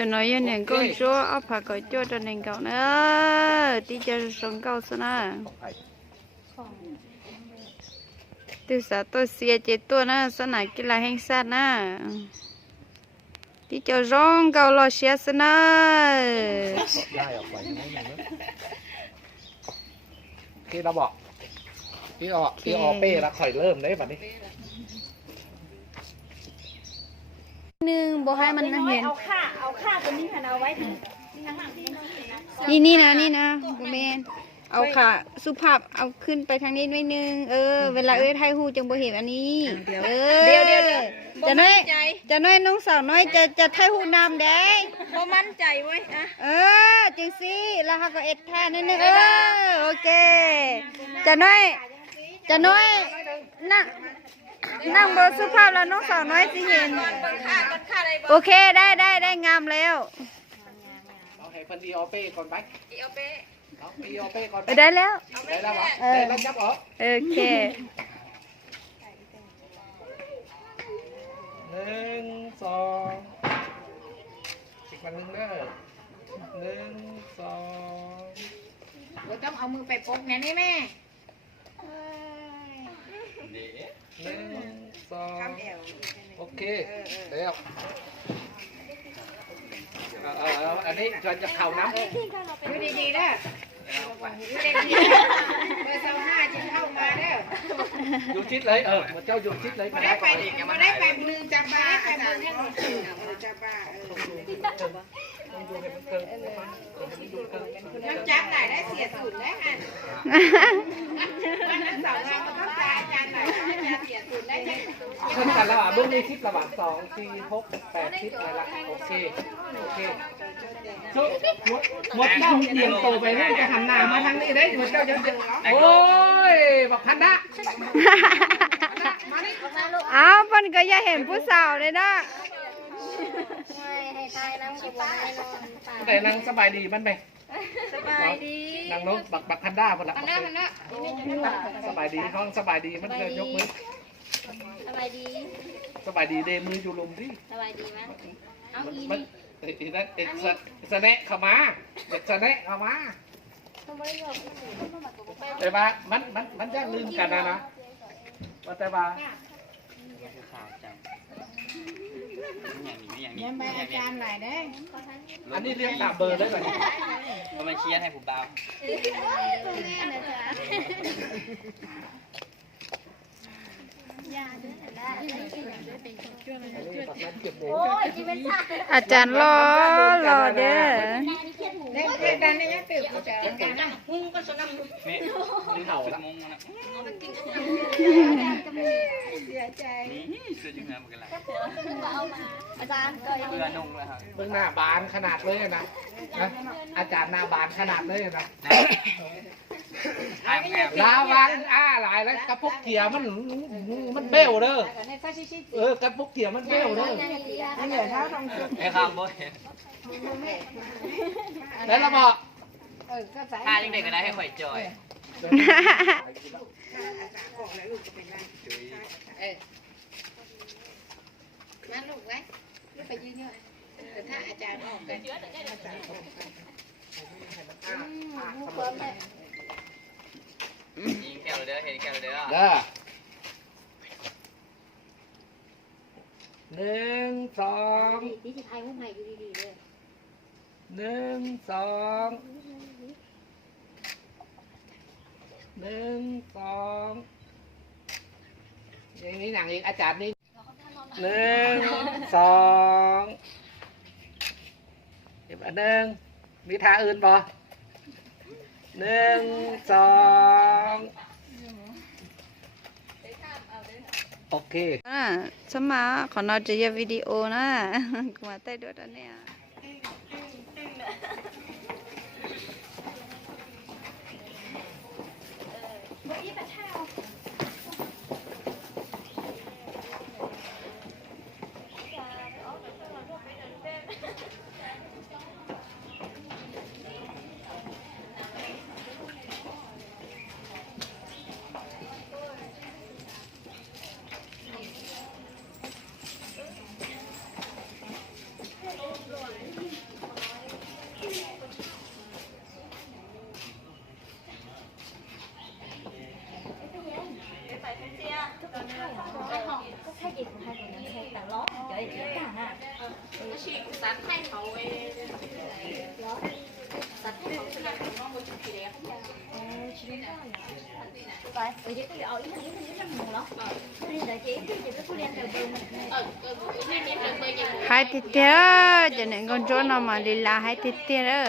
cho nói như này con chúa áp phạt cõi chúa cho nên cậu nữa đi cho sống cậu sao nè từ sáng tôi xia chế tôi nè sao này cái là hành sát nè đi cho rong cậu lo xia sao nè khi nó bỏ khi họ pê là khỏi lơm đấy bạn đi นึงบ่ให้มันเห็น เอาค่าตัวนี้ค่ะเอาไว้ที่ข้างหลังนี่นะบ่แม่นเอาค่ะสุภาพเอาขึ้นไปทางนี้นิดนึงเวลาไทยฮู้จังบ่เห็นอันนี้เดี๋ยวจะน้อยน้องสาวน้อยจะไทยฮู้นำได้บ่มั่นใจเว้ยจังซี่แล้วเฮาก็เอ็ดท่านิดนึงโอเคจะน้อยนั่งบนสุภาพแล้วน้องสาวน้อยสิเห็นโอเคได้งามแล้วเอาให้พันดีออเป้ก่อนไปดีออเป้ก่อนได้แล้วได้แล้วจับออกโอเค1 2อีกวันนึงเด้อ1 2เราต้องเอามือไปปกเนี่ยนี่แม่1 2โอเคเดี๋ยวอันนี้จะเข่าน้ำดูดีๆนะดูดีๆเบอร์25จะเข้ามาเด้ออยู่ชิดเลยมันเจ้าอยู่ชิดเลยมาได้ไปมือจับบ้าอาจารย์มือจับบ้ามันจับไหนได้เสียสูตรได้ฮะวันนั้นสองเราก็ต้องจ่ายอาจารย์ไหนอาจารย์เสียสูตรได้ใช่ขึ้นกันระหว่างเบื้องในชิดระหว่าง2 4 6 8ชิดอะไรละโอเคหมดเจ้าเตรียมโตไปแล้วจะหันหน้ามาทางนี้ได้หมดเจ้าจะโอ้ยบอกพันดะอ้าวเพิ่นก็อย่าเห็นผู้สาวเลยนะแต่นางสบายดีมันไหมสบายดีนางนกบักพันด้าหมดละสบายดีห้องสบายดีมันเลยยกมือสบายดีเดมืออยู่ลุมดิสบายดีมั้ยเอาอีนี่นั่นเอ็ดสแนะเข้ามาเด็กสแนะเข้ามาแต่ว่ามันจะลืมกันนะแต่ว่ายังไปอาจารย์ไหนได้อันนี้เรียกตามเบอร์ได้ไหมมันเชียร์ให้ผมเบาอาจารย์รอเด้อเด็กดันนี่ยังตื่นอาจารย์หุ้งก็สนับนี่ดึงเห่าละมงนะเสียใจเสื้อจึงน้ำเหมือนกันแหละอาจารย์ก็เบื่อนุ่งเลยครับเบื้องหน้าบานขนาดเลยนะอาจารย์หน้าบานขนาดเลยนะลาวันหลายแล้วกระปุกเถียมันเบี้ยวเด้อกระปุกเถียมันเบี้ยวเด้อเหนื่อยเท้าทองสุดไอ้ข้างบ่แล้วเราบอกถ้ายังเด็กก็ได้ให้ข่อยจอยนั่นลูกไว้ไปยืนเยอะแต่ถ้าอาจารย์ออกกันยิงแก้วเลยเด้อเห็นแก้วเลยเด้อ1 2นี่จะทายมุกใหม่ดูดีๆเลย1 2 1 2อย่างนี้หนังอีกอาจารย์นี่1 2อีกอันหนึ่งมีท่าอื่นบ่1 2โอเคสมาขอนอจะยวิดีโอนะกูมาใต้ด้วยตอนเนี้ย hai tiết tiết cho nên con chó nào mà đi là hai tiết tiết đó